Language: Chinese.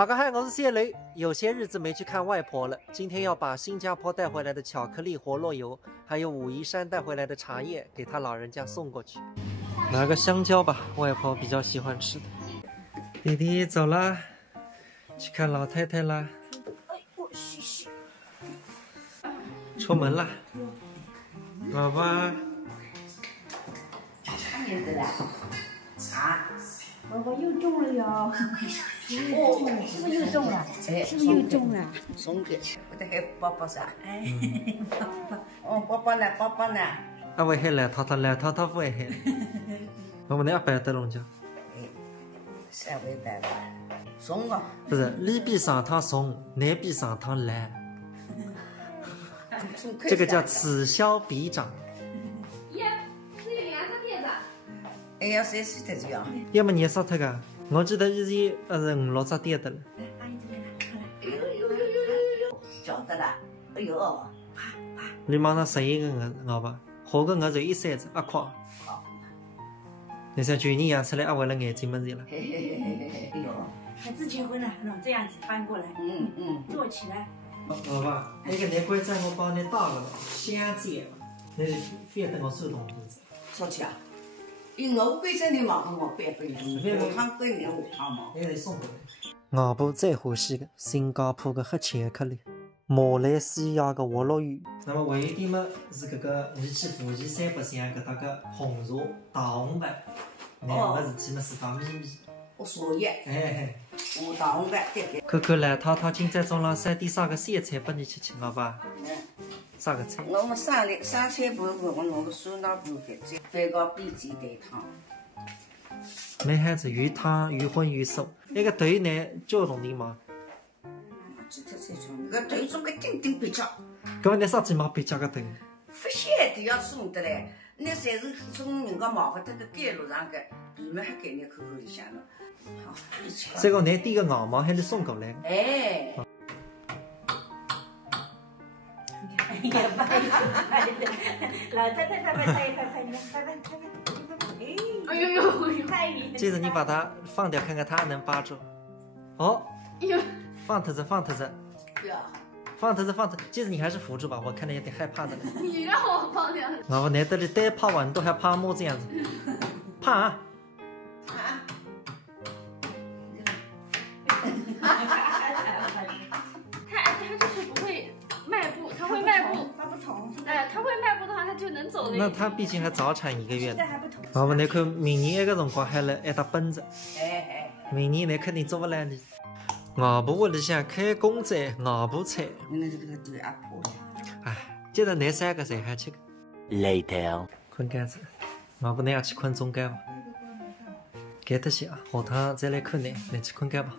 大家好，我是小雷。有些日子没去看外婆了，今天要把新加坡带回来的巧克力活络油，还有武夷山带回来的茶叶给他老人家送过去。拿个香蕉吧，外婆比较喜欢吃的。弟弟走啦，去看老太太啦。出门啦，宝宝。宝宝又中了哟！是不是又中了？哎，是不是又中了？送给，我得给宝宝噻。哎，宝宝，哦，宝宝呢？宝宝呢？阿伟还来淘不会还。我们那摆得龙角。三位带了，送啊！不是，里比上趟松，南比上趟蓝。这个叫此消彼长。哎呀，30的这样。要么你少脱个，我记得以前是5、6只点的了。阿姨这边来，哎呦，晓得了。哎呦，啪。你马上11个鹅吧，下个鹅就1扇子1块。你像去年养出来，为了眼睛么子了。哎呦，孩子结婚了，喏，这样子翻过来，坐起来。好吧，那个你乖在我帮你打了，香蕉，那就非等我手动子。少去啊？我规则你忙我别不我看规你我怕嘛。那得送过来。我不最欢喜的新加坡的黑巧克力，马来西亚的活络油。那么还有一点嘛是这个你去富士山白相搿搭个红茶大红白，那个事体嘛自家秘密。我所以，哎，我大红白对。看看来太太今朝中浪3点啥个咸菜拨你吃吃，好吧？啥个菜？我们三菜盘我弄个酸辣盘给这，饭糕比鸡蛋汤。没孩子越烫越荤越素，那个头呢交通点嘛？这种，那个头做个顶比较。搿么你啥子毛比较个头？不晓得要送的嘞，那侪是从人家毛发这个街路上个，皮毛还给你口里向了。好，这个你点个羊毛还得送过来。哎。老太太拍，你看拍。哎呦，太厉害！接着你把它放掉，看看它能扒住。哦，放头着。放头着，接着你还是扶住吧，我看着有点害怕的了。你让我放掉。我难得你单怕完都还怕么这样子？怕啊！他就是不会迈步，他会迈步，他不同。哎，他会迈步的话，他就能走。那他毕竟还早产1个月呢。还不同。我们来看明年那个辰光还来挨他奔着。哎。明年你肯定做不来的。外婆屋里向开工在外婆菜。那这个对阿婆。哎，接着那3个谁还吃个 ？Later。困觉子，外婆你也去困中间吧。盖特些啊，下趟再来看你去困觉吧。